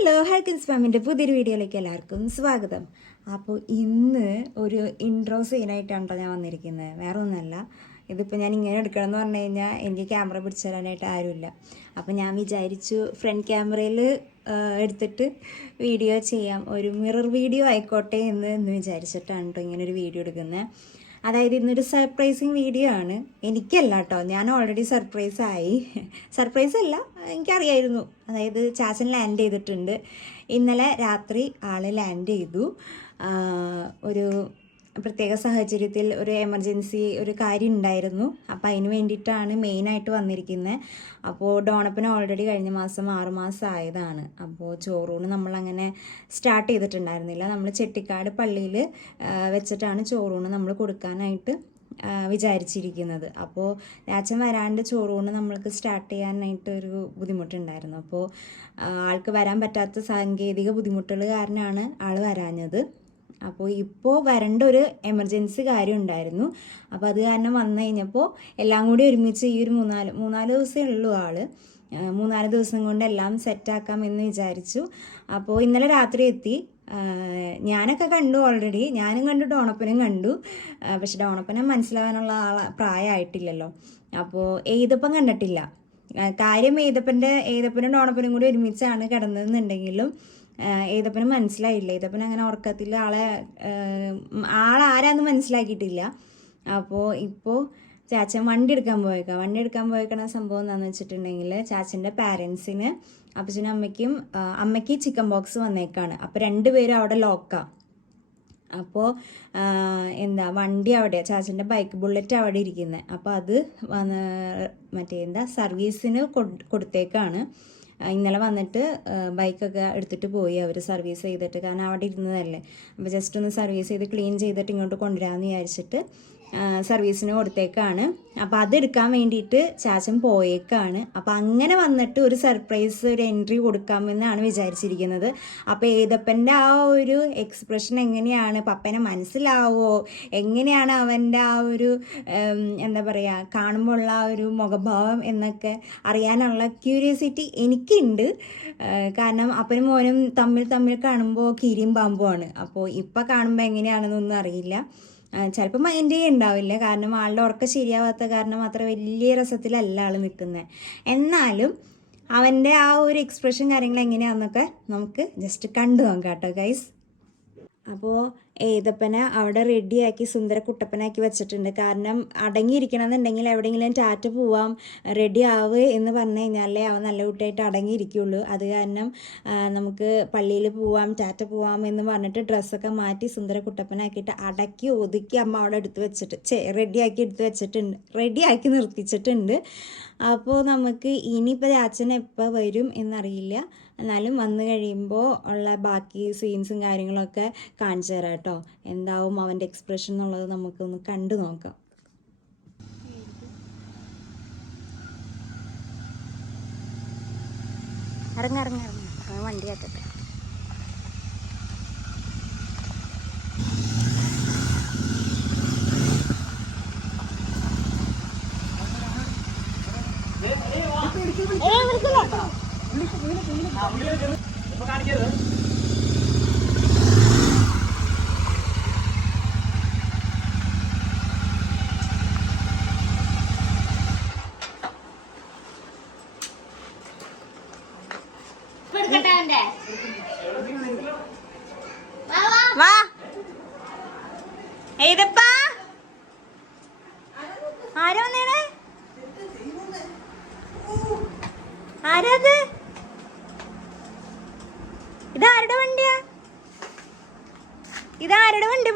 Hello ഹാൽക്കിൻസ് മാമിന്റെ പുതിയൊരു വീഡിയോയിലേക്ക് എല്ലാവർക്കും സ്വാഗതം. അപ്പോൾ ഇന്ന് ഒരു ഇൻട്രോ സീനായിട്ടാണ് ഞാൻ വന്നിരിക്കുന്നത്. വേറെ ഒന്നുമല്ല ഇതിപ്പോൾ ഞാൻ ഇങ്ങനെ എടുക്കണം എന്ന് പറഞ്ഞു കഴിഞ്ഞാൽ എനിക്ക് ക്യാമറ പിടിച്ചു തരാനായിട്ട് ആരുമില്ല. അപ്പോൾ ഞാൻ വിചാരിച്ചു ഫ്രണ്ട് ക്യാമറയിൽ എടുത്തിട്ട് വീഡിയോ ചെയ്യാം. ഒരു മിറർ വീഡിയോ ആയിക്കോട്ടെ എന്ന് എന്ന് വിചാരിച്ചിട്ടാണ് കേട്ടോ ഇങ്ങനെ ഒരു വീഡിയോ എടുക്കുന്നത്. അതായത് ഇന്നൊരു സർപ്രൈസിങ് വീഡിയോ ആണ്. എനിക്കല്ല കേട്ടോ ഞാൻ ഓൾറെഡി സർപ്രൈസ് ആയി. സർപ്രൈസ് അല്ല എനിക്കറിയായിരുന്നു. അതായത് ചാച്ചൻ ലാൻഡ് ചെയ്തിട്ടുണ്ട്. ഇന്നലെ രാത്രി ആൾ ലാൻഡ് ചെയ്തു. ഒരു പ്രത്യേക സാഹചര്യത്തിൽ ഒരു എമർജൻസി ഒരു കാര്യം ഉണ്ടായിരുന്നു. അപ്പം അതിന് വേണ്ടിയിട്ടാണ് മെയിനായിട്ട് വന്നിരിക്കുന്നത് അപ്പോൾ ഡോണപ്പിന് ഓൾറെഡി കഴിഞ്ഞ മാസം ആറുമാസം ആയതാണ്. അപ്പോൾ ചോറൂണ് നമ്മളങ്ങനെ സ്റ്റാർട്ട് ചെയ്തിട്ടുണ്ടായിരുന്നില്ല. നമ്മൾ ചെട്ടിക്കാട് പള്ളിയിൽ വെച്ചിട്ടാണ് ചോറൂണ് നമ്മൾ കൊടുക്കാനായിട്ട് വിചാരിച്ചിരിക്കുന്നത്. അപ്പോൾ രാച്ചൻ വരാണ്ട് ചോറൂണ് നമ്മൾക്ക് സ്റ്റാർട്ട് ചെയ്യാനായിട്ട് ഒരു ബുദ്ധിമുട്ടുണ്ടായിരുന്നു. അപ്പോൾ ആൾക്ക് വരാൻ പറ്റാത്ത സാങ്കേതിക ബുദ്ധിമുട്ടുകൾ കാരണമാണ് ആൾ വരാഞ്ഞത്. അപ്പോൾ ഇപ്പോൾ വരേണ്ട ഒരു എമർജൻസി കാര്യം ഉണ്ടായിരുന്നു. അപ്പോൾ അത് കാരണം വന്നു കഴിഞ്ഞപ്പോൾ എല്ലാം കൂടി ഒരുമിച്ച് ഈ ഒരു മൂന്നാൽ മൂന്നാൽ ദിവസമേ ഉള്ളൂ ആൾ. മൂന്നാൽ ദിവസം കൊണ്ട് എല്ലാം സെറ്റാക്കാം എന്ന് വിചാരിച്ചു. അപ്പോൾ ഇന്നലെ രാത്രി എത്തി. ഞാനൊക്കെ കണ്ടു ഓൾറെഡി ഞാനും കണ്ടു ഡോണപ്പനും കണ്ടു. പക്ഷെ ഡോണപ്പനെ മനസ്സിലാവാനുള്ള ആളെ പ്രായമായിട്ടില്ലല്ലോ. അപ്പോൾ എഴുതപ്പം കണ്ടിട്ടില്ല. കാര്യം എഴുതപ്പന്റെ എഴുതപ്പനും ഡോണപ്പനും കൂടി ഒരുമിച്ചാണ് കിടന്നതെന്നുണ്ടെങ്കിലും ഏതപ്പന് മനസ്സിലായില്ല? ഏതപ്പൻ അങ്ങനെ ഉറക്കത്തിൽ ആളെ ആളാരാന്ന് മനസ്സിലാക്കിയിട്ടില്ല. അപ്പോൾ ഇപ്പോൾ ചാച്ചൻ വണ്ടി എടുക്കാൻ പോയേക്കാം. വണ്ടി എടുക്കാൻ പോയേക്കണ സംഭവം എന്താണെന്ന് വെച്ചിട്ടുണ്ടെങ്കിൽ ചാച്ചന്റെ പാരൻസിന് അപ്പച്ചനും അമ്മയ്ക്കും അമ്മയ്ക്ക് ചിക്കൻ ബോക്സ് വന്നേക്കാണ്. അപ്പോൾ രണ്ടുപേരും അവിടെ ലോക്കാം അപ്പോൾ എന്താ വണ്ടി അവിടെ ചാച്ചന്റെ ബൈക്ക് ബുള്ളറ്റ് അവിടെ ഇരിക്കുന്നത് അപ്പോൾ അത് മറ്റേ എന്താ സർവീസിന് കൊടു- കൊടുത്തേക്കാണ്. ഇന്നലെ വന്നിട്ട് ബൈക്കൊക്കെ എടുത്തിട്ട് പോയി അവർ സർവീസ് ചെയ്തിട്ട്. കാരണം അവിടെ ഇരുന്നതല്ലേ. അപ്പോൾ ജസ്റ്റ് ഒന്ന് സർവീസ് ചെയ്ത് ക്ലീൻ ചെയ്തിട്ട് ഇങ്ങോട്ട് കൊണ്ടുവരാമെന്ന് വിചാരിച്ചിട്ട് സർവീസിന് കൊടുത്തേക്കാണ്. അപ്പം അതെടുക്കാൻ വേണ്ടിയിട്ട് ചാച്ചൻ പോയേക്കാണ്. അപ്പം അങ്ങനെ വന്നിട്ട് ഒരു സർപ്രൈസ് ഒരു എൻട്രി കൊടുക്കാമെന്നാണ് വിചാരിച്ചിരിക്കുന്നത്. അപ്പോൾ ഏതപ്പന്റെ ആ ഒരു എക്സ്പ്രഷൻ എങ്ങനെയാണ്? പപ്പനെ മനസ്സിലാവോ? എങ്ങനെയാണ് അവന്റെ ആ ഒരു എന്താ പറയുക കാണുമ്പോൾ ഉള്ള ആ ഒരു മുഖഭാവം എന്നൊക്കെ അറിയാനുള്ള ക്യൂരിയോസിറ്റി എനിക്കുണ്ട്. കാരണം അപ്പനും മോനും തമ്മിൽ തമ്മിൽ കാണുമ്പോൾ കീരിയും പാമ്പുമാണ് അപ്പോൾ ഇപ്പം കാണുമ്പോൾ എങ്ങനെയാണെന്നൊന്നും അറിയില്ല. ചിലപ്പോൾ മൈൻഡ് ഉണ്ടാവില്ല കാരണം ആളുടെ ഉറക്കം ശരിയാവാത്ത കാരണം അത്ര വലിയ രസത്തിലല്ല ആൾ നിൽക്കുന്നത് എന്നാലും അവന്റെ ആ ഒരു എക്സ്പ്രഷൻ കാര്യങ്ങൾ എങ്ങനെയാണെന്നൊക്കെ നമുക്ക് ജസ്റ്റ് കണ്ടു നോക്കാം കേട്ടോ ഗൈസ് അപ്പോൾ ഏതപ്പനെ അവിടെ റെഡിയാക്കി സുന്ദര കുട്ടപ്പനാക്കി വെച്ചിട്ടുണ്ട്. കാരണം അടങ്ങിയിരിക്കണം എന്നുണ്ടെങ്കിൽ എവിടെയെങ്കിലും ടാറ്റ പോവാം റെഡി ആവ് എന്ന് പറഞ്ഞു കഴിഞ്ഞാലേ അവൻ നല്ല കുട്ടിയായിട്ട് അടങ്ങിയിരിക്കുള്ളൂ. അത് കാരണം നമുക്ക് പള്ളിയിൽ പോവാം ടാറ്റ പോവാം എന്ന് പറഞ്ഞിട്ട് ഡ്രസ്സൊക്കെ മാറ്റി സുന്ദര കുട്ടപ്പനാക്കിയിട്ട് അടക്കി ഒതുക്കി അമ്മ അവിടെ എടുത്ത് വെച്ചിട്ട് ചേ റെഡിയാക്കി എടുത്ത് വെച്ചിട്ടുണ്ട്. റെഡിയാക്കി നിർത്തിച്ചിട്ടുണ്ട്. അപ്പോൾ നമുക്ക് ഇനിയിപ്പോൾ അച്ഛൻ എപ്പോൾ വരും എന്നറിയില്ല. എന്നാലും വന്നു കഴിയുമ്പോൾ ഉള്ള ബാക്കി സീൻസും കാര്യങ്ങളൊക്കെ കാണിച്ചു തരാം കേട്ടോ. എന്താവും അവന്റെ എക്സ്പ്രഷൻ എന്നുള്ളത് നമുക്കൊന്ന് കണ്ടു നോക്കാം. ഇറങ്ങി ഇറങ്ങി ഇറങ്ങി. വണ്ടി കയറ്റട്ടെ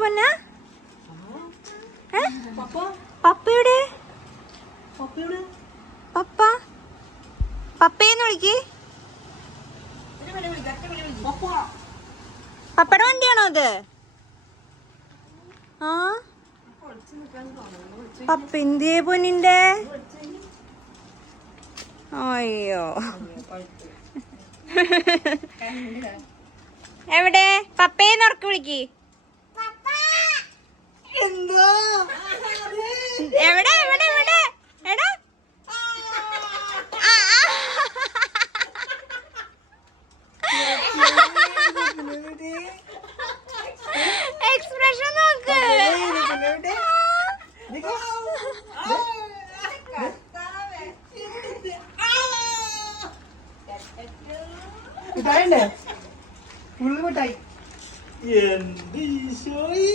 പൊന്ന പപ്പയുടെ പപ്പ? പപ്പയെന്ന് വിളിക്ക്. പപ്പയുടെ വണ്ടിയാണോ അത്? ആ? പപ്പ എന്തിയേ പൊന്നിന്റെ? അയ്യോ. എവിടെ? പപ്പേന്ന് ഉറക്കെ വിളിക്ക്. എന്തോ? എവിടെ എവിടെ എവിടെ? എടാ. എക്സ്പ്രഷൻ നോക്ക്. ഇതായണ്ടേ ഉള്ളുമിട്ടായി എന്ത് ഈശോയി.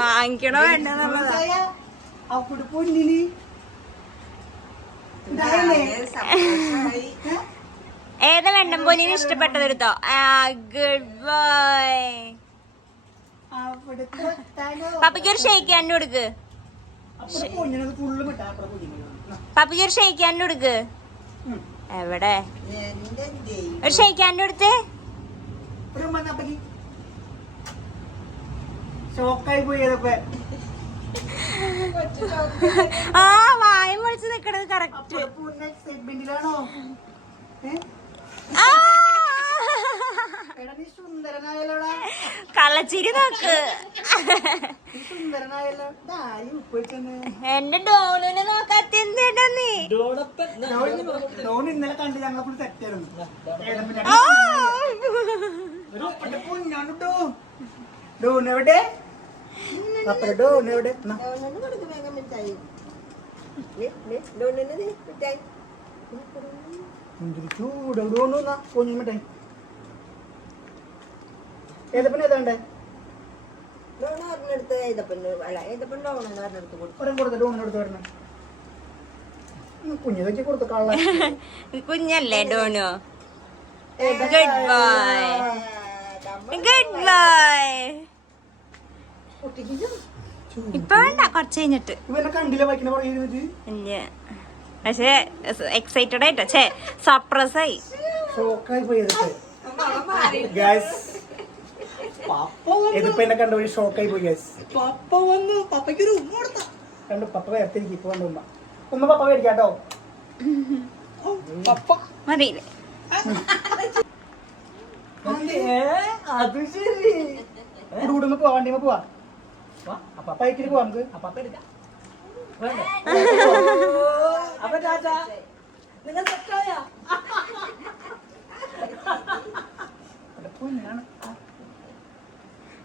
വാങ്ങിക്കണോ വേണ്ട എന്നുള്ളതാ മിഠായ? അവിടെ പൊന്നിന്? ഏതാ വെണ്ടംപോലിന് ഇഷ്ടപ്പെട്ടത് എടുത്തോ ഗുഡ് ബോയ് പപ്പിക്കൊരു. പപ്പയ്ക്ക് ഒരു ഷെയ്ക്ക് ഹാൻഡ് കൊടുക്ക്. പപ്പിക്കൊരു പപ്പയ്ക്ക് ഒരു ഷെയ്ക്ക് ഹാൻഡ് കൊടുക്ക്. എവിടെ? ഒരു ഷെയ്ക്ക് ഹാൻഡ് കൊടുത്തേ ഒരു ഉമ്മ എന്നാ അപ്പക്ക്. ഷോക്കായി പോയി അതൊക്കെ. ആ വായ മുളിച്ച് നിക്കണത് കറക്റ്റ് എക്സൈറ്റ്മെന്റിലാണോ കള്ളച്ചിരി നോക്ക്. എന്റെ ഡോണിനെ നോക്കാത്ത എന്തിനാ നീ. ഇന്നലെ കണ്ട് ഞങ്ങളെ ഫുൾ സെറ്റ് ആയിരുന്നു. ഏലപ്പിന്റെ ആ! അപ്പുറത്തെ ഡോ. ഡോൺ എവിടെ? അപ്പുറം ഡോൺ എവിടെ. എന്തൊരു ചൂട് ഡോൺ എന്നാ പൊന്നു മിഠായി ഏതപ്പന ഏതാണ്ടേ ഒരം കൊടുത്ത ഡോണിനടുത്ത് വരണം കുഞ്ഞിതൊക്കെ കൊടുത്ത കള്ള കുഞ്ഞല്ലേ ഡോണോ ഗുഡ് ബൈ ഗുഡ് ബോയ് ഇപ്പൊ വേണ്ട കുറച്ച് കഴിഞ്ഞിട്ട്. പക്ഷെ എക്സൈറ്റഡ് ആയിട്ടോ? ഛേ സർപ്രസ് ആയി. ഇതിപ്പോ എന്നെ കണ്ട വഴി ഷോക്കായി പോയി ഗാസ് പപ്പ വന്നു പപ്പയ്ക്ക് ഒരു ഉമ്മ കൊടുത്ത. കണ്ടു പപ്പ ഇപ്പൊ വന്നു ഉമ്മ. ഉമ്മ പപ്പ പപ്പ. മതിയില്ലേ അത് ശരി. കൂടുമ്പോ പോവാ വണ്ടിമ പോവാ. അപ്പൊ പൈക്കിന് പോവാ നമുക്ക്. അപ്പ ചാച്ചാ നിങ്ങൾ സെറ്റായ.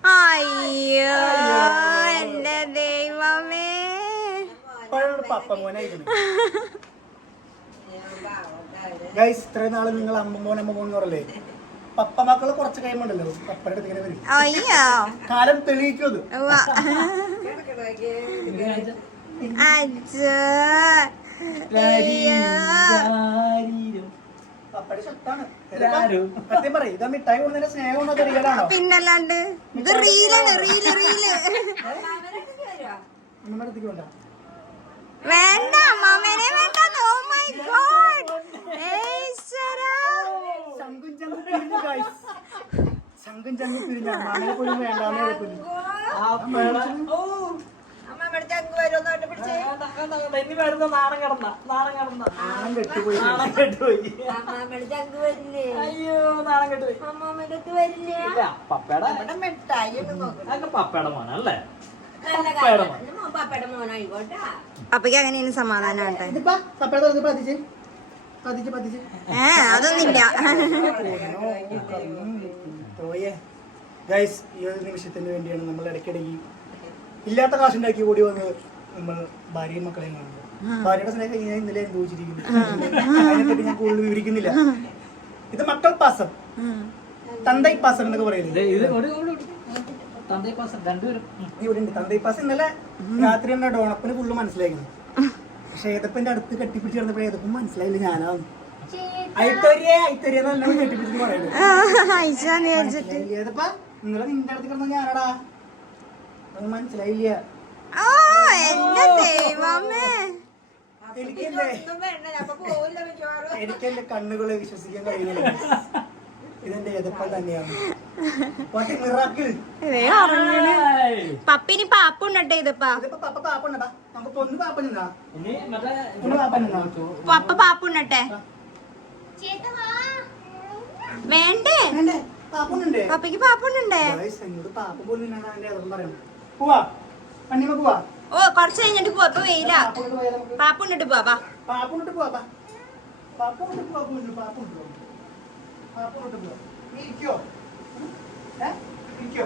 അയ്യോ എന്റെ ദൈവമേ. ഗൈസ് ഇത്രയും നാൾ നിങ്ങൾ അമ്മമോൻ അമ്മമോൻ എന്ന് പറയല്ലേ പപ്പ മക്കൾ കുറച്ച് കഴിയുമ്പോണ്ടല്ലോ? പപ്പയുടെ അടുത്ത് ഇങ്ങനെ വരും. അയ്യോ. കാലം തെളിയിക്കും അത്. പപ്പയുടെ ശക്താണ് സത്യം പറയും ഇതാ മിഠായി കൊണ്ടുതന്നെ സ്നേഹം കൊണ്ടത് പിന്നല്ലാണ്ട് ഇത് റീലാണ് റീൽ റീൽ നമ്മുടെ അടുത്തേക്ക് വേണ്ട വേണ്ട മാമേനെ വേണ്ട. ഓ മൈ ഗോഡ് ശങ്കും ചങ്കും പിരിഞ്ഞു ഗൈസ് ശങ്കും ചങ്കും പിരിഞ്ഞു അമ്മാനെ പോലും വേണ്ടാന്ന് കേൾക്കുന്നു നാണം കെട്ടുപോയി. പപ്പയുടെ മോനല്ലേ അപ്പക്ക് അങ്ങനെയാണ് സമാധാനം ഏ അതൊന്നില്ല ഗൈസ് ഈ ഒരു നിമിഷത്തിന് വേണ്ടിയാണ് നമ്മൾ ഇടയ്ക്കിടയ്ക്ക് ഇല്ലാത്ത കാശുണ്ടാക്കി കൂടി വന്ന് നമ്മൾ ഭാര്യയും മക്കളെയും കാണുന്നത്. ഭാര്യയുടെ സ്നേഹം ഞാൻ ഇന്നലെ അനുഭവിച്ചിരിക്കുന്നു അതിനെപ്പറ്റി ഞാൻ കൂടുതൽ വിവരിക്കുന്നില്ല. ഇത് മക്കൾ പാസം. തന്തൈ പാസം എന്നൊക്കെ പറയുന്നത് ഇവിടെ ഉണ്ട്. തന്തൈ പാസം ഇന്നലെ രാത്രി തന്നെ ഡോണപ്പിന് ഫുള്ള് മനസ്സിലായിരുന്നു പക്ഷെ ഏതപ്പന്റെ അടുത്ത് കെട്ടിപ്പിടിച്ച് കിടന്നപ്പോ ഏതപ്പം മനസ്സിലായില്ല ഞാനാവും മനസ്സിലായില്ല. ഓ എന്റെ ദൈവമേ. എനിക്കെന്റെ കണ്ണുകളെ വിശ്വസിക്കാൻ കഴിയുന്നില്ല ഇതെന്റെ എതിർപ്പം തന്നെയാണ്. പപ്പിനി പാപ്പുണ്ടട്ടെ ഇതിപ്പാ. പാപ്പുണ്ടാ പപ്പ പാപ്പണ്ണടാ നമുക്ക് പൊന്ന് പാപ്പനാ ഇനി മറ്റേ പൊന്ന് പാപ്പനാ പപ്പ പാപ്പുണ്ടട്ടെ വേണ്ടേ? പപ്പയ്ക്ക് പാപ്പുണ്ടേ ഓ കുറച്ച് കഴിഞ്ഞിട്ട് പോവാ. ഇപ്പൊ വെയിലാ. പാപ്പുണ്ടിട്ട് പോവാ വാ. പാപ്പനോട്ട് പോവാ പാ പാപ്പനോട്ട് പോവാ പോലും പാപ്പനോട്ട് പോവാ. പാപ്പനോട്ട് പോവാ. നീ ഇരിക്കോ? ഏ? ഇരിക്കോ?